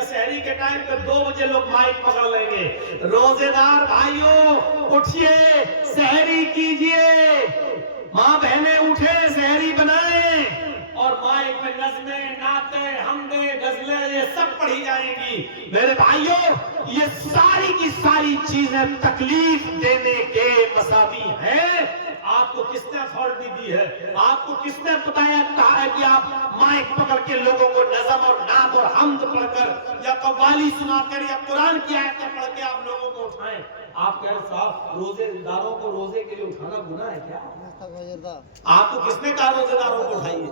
گا سحری کے ٹائم پہ 2 بجے لوگ مائک پکڑ لیں گے. روزے دار بھائیوں اٹھیے, سحری کیجئے, ماں بہنیں اٹھے, سحری بنائیں, اور مائک میں نظمیں, نعتیں, حمدیں, غزلیں یہ سب پڑھی جائیں گی. میرے بھائیوں یہ ساری کی ساری چیزیں تکلیف دینے کے مساوی ہیں. آپ کو کس نے اتھارٹی دی ہے؟ آپ کو کس نے بتایا ہے کہ آپ مائک پکڑ کے لوگوں کو نظم اور نعت اور حمد پڑھ کر یا قوالی سنا کر یا قرآن کی آیتیں پڑھ کے آپ لوگوں کو اٹھائیں؟ آپ کہہ رہے صاحب روزے داروں کو روزے کے لیے اٹھانا گناہ ہے کیا؟ آپ کو کس نے کہا روزے داروں کو اٹھائیے؟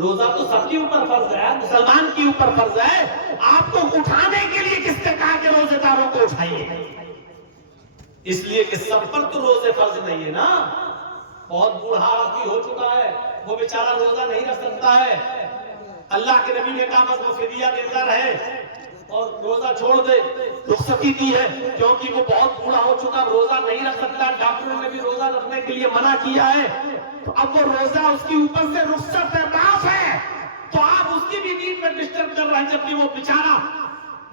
روزہ تو سب کے اوپر فرض ہے, مسلمان کے اوپر فرض ہے. آپ کو اٹھانے کے لیے کس نے کہا کہ روزے داروں کو اٹھائیے؟ اس لیے کہ سب پر تو روزے فرض نہیں ہے نا. بہت بوڑھا آدمی ہو چکا ہے, وہ بیچارہ روزہ نہیں رکھ سکتا ہے. اللہ کے نبی نے کہا بس وہ فدیہ دیتا رہے اور روزہ چھوڑ دے, رخصتی دی ہے کیونکہ وہ بہت بوڑھا ہو چکا, روزہ نہیں رکھ سکتا. ڈاکٹروں نے بھی روزہ رکھنے کے لیے منع کیا ہے. تو اب وہ روزہ اس کے اوپر سے رخصت ہے, معاف ہے, تو آپ اس کی بھی نیند میں ڈسٹرب کر رہے ہیں, جبکہ وہ بیچارہ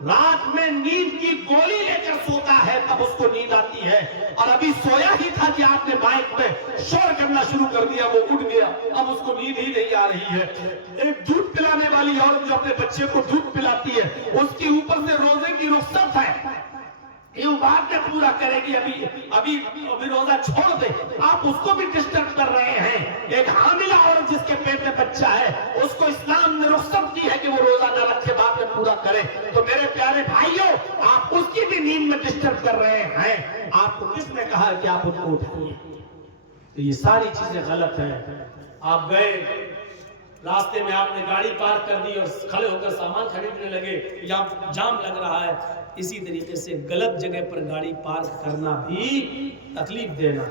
رات میں نیند کی گولی لے کر سوتا ہے تب اس کو نیند آتی ہے, اور ابھی سویا ہی تھا کہ آپ نے مائک پہ شور کرنا شروع کر دیا, وہ اٹھ گیا, اب اس کو نیند ہی نہیں آ رہی ہے. ایک دودھ پلانے والی عورت جو اپنے بچے کو دودھ پلاتی ہے اس کے اوپر سے روزے کی رخصت ہے, یہ بات میں پورا کرے گی, ابھی روزہ چھوڑ دے. آپ اس کو بھی ڈسٹرب کر رہے ہیں. ایک حاملہ عورت جس کے پیٹ میں بچہ ہے اس کو اسلام نے رخصت دی ہے کہ وہ روزہ نہ رکھے, بعد میں پورا کرے. تو میرے پیارے بھائیوں آپ اس کی بھی نیند میں ڈسٹرب کر رہے ہیں. آپ کو کس نے کہا کہ آپ ان کو اٹھائیے؟ تو یہ ساری چیزیں غلط ہیں. آپ گئے راستے میں, آپ نے گاڑی پارک کر دی اور کھڑے ہو کر سامان خریدنے لگے, یا جام لگ رہا ہے. اسی طریقے سے غلط جگہ پر گاڑی پارک کرنا بھی تکلیف دینا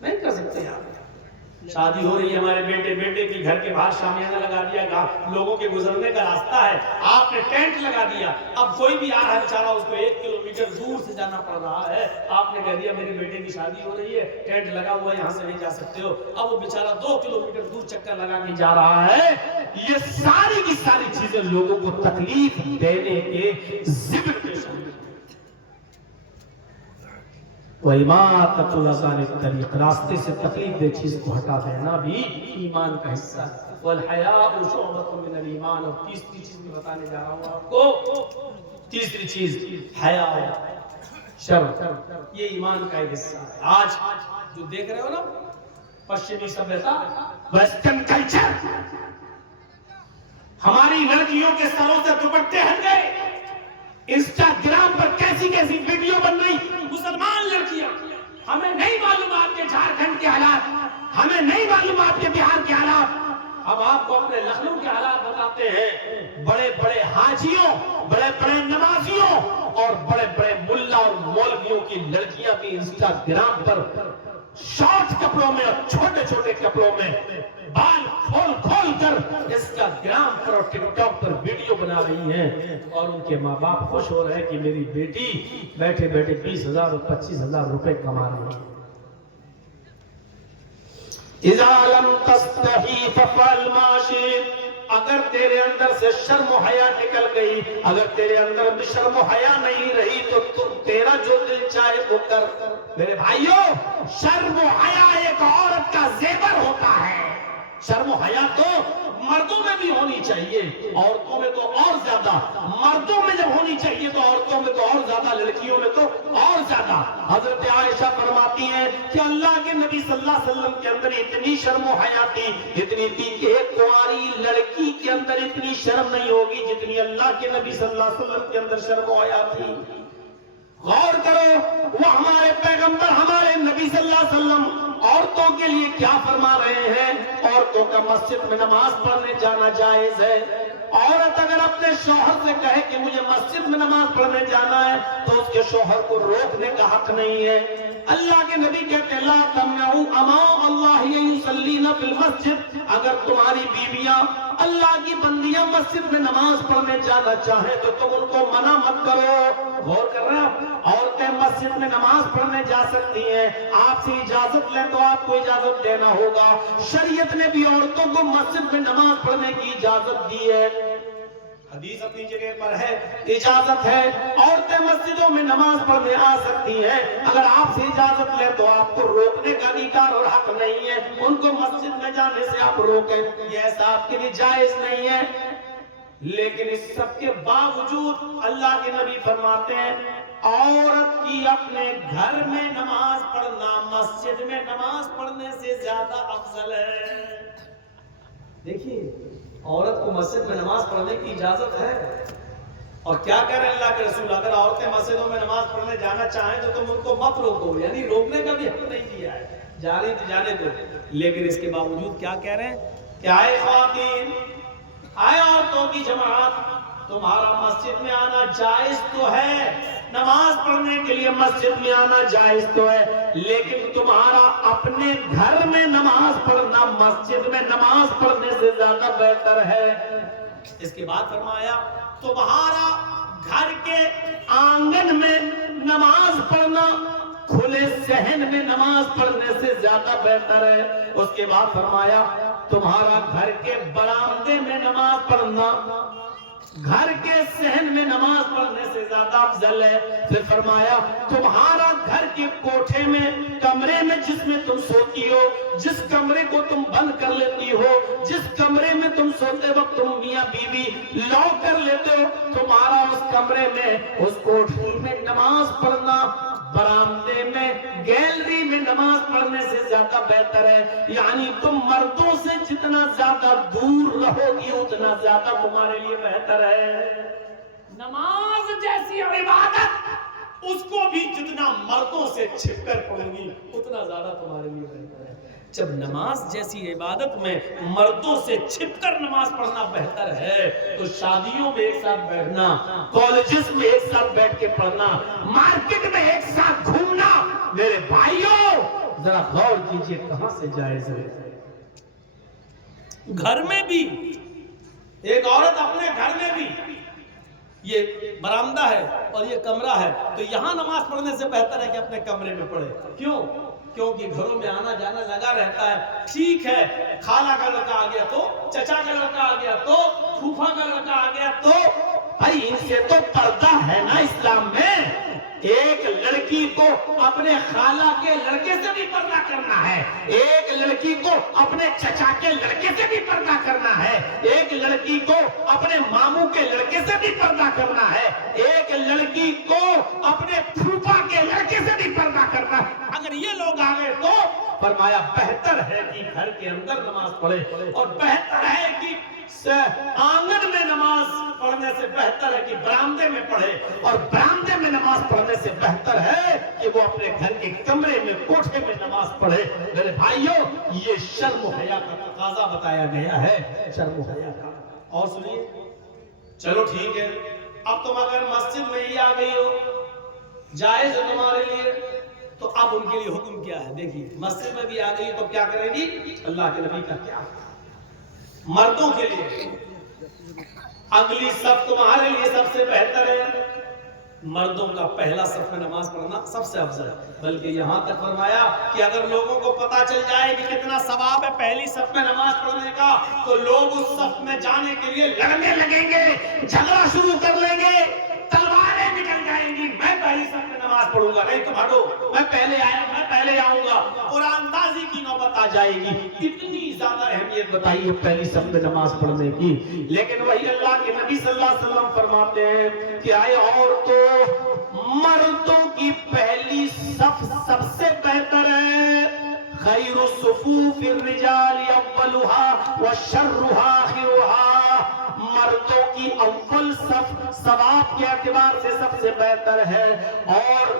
نہیں کر سکتے. آپ شادی ہو رہی ہے ہمارے بیٹے کی, گھر کے باہر شامیانہ لگا دیا, لوگوں کے گزرنے کا راستہ ہے, آپ نے ٹینٹ لگا دیا. اب کوئی بھی آ رہا ہے بیچارہ, اس کو 1 کلومیٹر دور سے جانا پڑ رہا ہے. آپ نے کہہ دیا میرے بیٹے کی شادی ہو رہی ہے, ٹینٹ لگا ہوا ہے, یہاں سے نہیں جا سکتے ہو. اب وہ بیچارہ 2 کلومیٹر دور چکر لگا کے جا رہا ہے. یہ ساری کی ساری چیزیں لوگوں کو تکلیف دینے کے ضمن میں شامل ہیں. وَإِمَاطَةُ الْأَذَى الطَّرِيقِ, راستے سے تکلیف دہ چیز کو ہٹا دینا بھی ایمان کا حصہ ہے. وَالْحَيَاءُ شُعْبَةٌ مِّنَ الْإِيمَانِ, اور تیسری چیز میں بتانے جا رہا ہوں آپ کو. تیسری چیز حیا, شرم, یہ ایمان کا ایک حصہ ہے. آج جو دیکھ رہے ہو نا پشچمی سبھیتا, ویسٹرن کلچر, ہماری لڑکیوں کے سروں سے دوپٹے ہٹ گئے. انسٹاگرام پر کیسی کیسی ویڈیو بن رہی, مسلمان لڑکیاں. ہمیں نہیں معلوم آپ کے جھارکھنڈ کے حالات, ہمیں نہیں معلوم آپ کے بہار کے حالات. اب آپ کو اپنے لکھنؤ کے حالات بتاتے ہیں. بڑے بڑے حاجیوں, بڑے بڑے نمازیوں اور بڑے بڑے ملا اور مولویوں کی لڑکیاں بھی انسٹاگرام پر شارٹ کپڑوں میں اور چھوٹے چھوٹے کپڑوں میں بال کھول کر انسٹاگرام پر اور ٹک ٹاک پر ویڈیو بنا رہی ہیں, اور ان کے ماں باپ خوش ہو رہے ہیں کہ میری بیٹی بیٹھے بیٹھے 20,000 اور 25,000 روپے کما رہی ہے. اذا لم تستحی ففعل ما شئت, اگر تیرے اندر سے شرم و حیا نکل گئی, اگر تیرے اندر شرم و حیا نہیں رہی تو تیرا جو دل چاہے وہ کر. میرے بھائیوں شرم و حیا ایک عورت کا زیور ہوتا ہے. شرم و حیا تو مردوں میں بھی ہونی چاہیے, عورتوں میں تو اور زیادہ. مردوں میں جب ہونی چاہیے تو عورتوں میں تو اور زیادہ, لڑکیوں میں تو اور زیادہ. حضرت عائشہ فرماتی ہیں کہ اللہ کے نبی صلی اللہ علیہ وسلم کے اندر اتنی شرم و حیا تھی, اتنی تھی کہ ایک کنواری لڑکی کے اندر اتنی شرم نہیں ہوگی جتنی اللہ کے نبی صلی اللہ علیہ وسلم کے اندر شرم و حیا تھی. غور کرو, وہ ہمارے پیغمبر ہمارے نبی صلی اللہ علیہ وسلم عورتوں کے لیے کیا فرما رہے ہیں. عورتوں کا مسجد میں نماز پڑھنے جانا جائز ہے. عورت اگر اپنے شوہر سے کہے کہ مجھے مسجد میں نماز پڑھنے جانا ہے تو اس کے شوہر کو روکنے کا حق نہیں ہے. اللہ کے نبی کہتے ہیں لا تمنعوا اماء اللہ یصلینا فی المسجد, اگر تمہاری بیویاں اللہ کی بندیاں مسجد میں نماز پڑھنے جانا چاہیں تو تم ان کو منع مت کرو. غور کر رہے ہیں, عورتیں مسجد میں نماز پڑھنے جا سکتی ہیں, آپ سے اجازت لیں تو آپ کو اجازت دینا ہوگا. شریعت نے بھی عورتوں کو مسجد میں نماز پڑھنے کی اجازت دی ہے. حدیث اپنی جگہ پر ہے، اجازت ہے، عورتیں مسجدوں میں نماز پڑھنے آ سکتی ہیں، اگر آپ سے اجازت لے تو آپ کو روکنے کا ادھیکار اور حق نہیں ہے، ان کو مسجد میں جانے سے آپ روکیں، یہ ایسا آپ کے لیے جائز نہیں ہے۔ لیکن اس سب کے باوجود اللہ کے نبی فرماتے ہیں عورت کی اپنے گھر میں نماز پڑھنا مسجد میں نماز پڑھنے سے زیادہ افضل ہے۔ دیکھیے عورت کو مسجد میں نماز پڑھنے کی اجازت ہے، اور کیا کہہ رہے ہیں اللہ کے رسول، اگر عورتیں مسجدوں میں نماز پڑھنے جانا چاہیں تو تم ان کو مت روکو، یعنی روکنے کا بھی حق نہیں دیا ہے، جانے دو۔ لیکن اس کے باوجود کیا کہہ رہے ہیں کہ آئے خواتین، آئے عورتوں کی جماعت، تمہارا مسجد میں آنا جائز تو ہے، نماز پڑھنے کے لیے مسجد میں آنا جائز تو ہے، لیکن تمہارا اپنے گھر میں نماز پڑھنا مسجد میں نماز پڑھنے سے زیادہ بہتر ہے۔ اس کے بعد فرمایا تمہارا گھر کے آنگن میں نماز پڑھنا کھلے صحن میں نماز پڑھنے سے زیادہ بہتر ہے۔ اس کے بعد فرمایا تمہارا گھر کے برآمدے میں نماز پڑھنا گھر کے صحن میں نماز پڑھنے سے زیادہ افضل ہے۔ پھر فرمایا تمہارا گھر کے کوٹھے میں، کمرے میں جس میں تم سوتی ہو، جس کمرے کو تم بند کر لیتی ہو، جس کمرے میں تم سوتے وقت تم میاں بیوی لاک کر لیتے ہو، تمہارا اس کمرے میں، اس کوٹھی میں نماز پڑھنا برآمدے میں، گیلری میں نماز پڑھنے سے زیادہ بہتر ہے۔ یعنی تم مردوں سے جتنا زیادہ دور رہو گی اتنا زیادہ تمہارے لیے بہتر ہے۔ نماز جیسی عبادت اس کو بھی جتنا مردوں سے چھپ کر پڑھو گی اتنا زیادہ تمہارے لیے بہتر ہے۔ جب نماز جیسی عبادت میں مردوں سے چھپ کر نماز پڑھنا بہتر ہے تو شادیوں میں ایک ساتھ بیٹھنا، کالجز میں ایک ساتھ بیٹھ کے پڑھنا، مارکیٹ میں ایک ساتھ گھومنا، میرے بھائیوں ذرا غور کیجئے کہاں سے جائز ہے۔ گھر میں بھی ایک عورت اپنے گھر میں بھی، یہ برآمدہ ہے اور یہ کمرہ ہے، تو یہاں نماز پڑھنے سے بہتر ہے کہ اپنے کمرے میں پڑھے۔ کیوں؟ کیونکہ گھروں میں آنا جانا لگا رہتا ہے۔ ٹھیک ہے خالہ کا لڑکا آ گیا تو، چچا کا لڑکا آ گیا تو، پھوپھا کا لڑکا آ گیا تو، بھائی ان سے تو پردہ ہے نا اسلام میں۔ ایک لڑکی کو اپنے خالہ کے لڑکے سے بھی پردہ کرنا ہے، ایک لڑکی کو اپنے چچا کے لڑکے سے بھی پردہ کرنا ہے، ایک لڑکی کو اپنے ماموں کے لڑکے سے بھی پردہ کرنا ہے، ایک لڑکی کو اپنے پھوپھا کے لڑکے سے بھی پردہ کرنا ہے۔ اگر یہ لوگ آ گئے تو فرمایا بہتر ہے کہ گھر کے اندر نماز پڑھے، اور بہتر ہے کہ آنگن میں نماز پڑھنے سے بہتر ہے کہ برآمدے میں پڑھے، اور برآمدے میں نماز پڑھنے سے بہتر ہے کہ وہ اپنے گھر کے کمرے میں، کوٹھے میں نماز پڑھے۔ میرے بھائیوں یہ شرم و حیا کا تقاضا بتایا گیا ہے، شرم و حیا کا۔ اور سنیے، چلو ٹھیک ہے، اب تم اگر مسجد میں ہی آ گئی ہو، جائز ہے تمہارے لیے، تو اب ان کے لیے حکم کیا ہے؟ دیکھیے مسجد میں بھی آ گئی تو کیا کرے گی؟ اللہ کے نبی کا کیا؟ مردوں کے لیے اگلی صف تمہارے لیے سب سے بہتر ہے، مردوں کا پہلا صف میں نماز پڑھنا سب سے افضل ہے۔ بلکہ یہاں تک فرمایا کہ اگر لوگوں کو پتا چل جائے کہ کتنا ثواب ہے پہلی صف میں نماز پڑھنے کا، تو لوگ اس صف میں جانے کے لیے لڑنے لگیں گے، جھگڑا شروع کر لیں گے، تلواریں نکل جائیں گی، میں پہلی صف میں نماز پڑھوں گا، نہیں تم ہٹو، میں پہلے آؤں گا، قرآن اندازی کی نوبت آ جائے گی۔ اتنی زیادہ اہمیت بتائی ہے پہلی صف میں نماز پڑھنے کی۔ لیکن وہی اللہ کے نبی صلی اللہ علیہ وسلم فرماتے ہیں کہ آئے عورتوں، مردوں کی پہلی صف سب سے بہتر ہے۔ خیر الصفوف الرجال اولها وشرها آخرها، مردوں کی اول صف ثواب کے اعتبار سے سب سے بہتر ہے، اور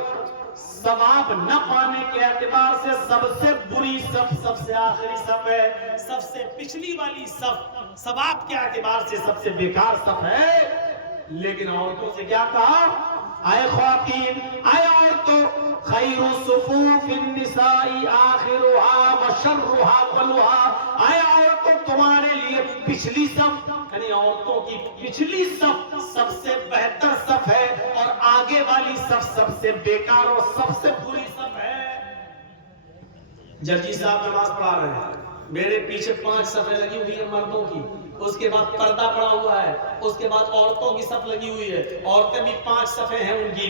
ثواب نہ پانے کے اعتبار سے سب سے بری صف سب سے آخری صف ہے، سب سے پچھلی والی صف ثواب کے اعتبار سے سب سے بیکار صف ہے۔ لیکن عورتوں سے کیا کہا؟ اے خواتین، اے عورتوں، خیر الصفوف النساء آخرها وشرها اولها، اے عورتوں تمہارے لیے پچھلی صف، یعنی عورتوں کی پچھلی صف سب سے بہتر صف ہے، اور آگے والی صف سب سے بیکار اور سب سے بری صف ہے۔ ججی صاحب نماز پڑھا رہے ہیں، میرے پیچھے 5 صفیں لگی ہوئی ہیں مردوں کی، اس کے بعد پردہ پڑا ہوا ہے، اس کے بعد عورتوں کی صف لگی ہوئی ہے، عورتیں بھی 5 صفیں ہیں ان کی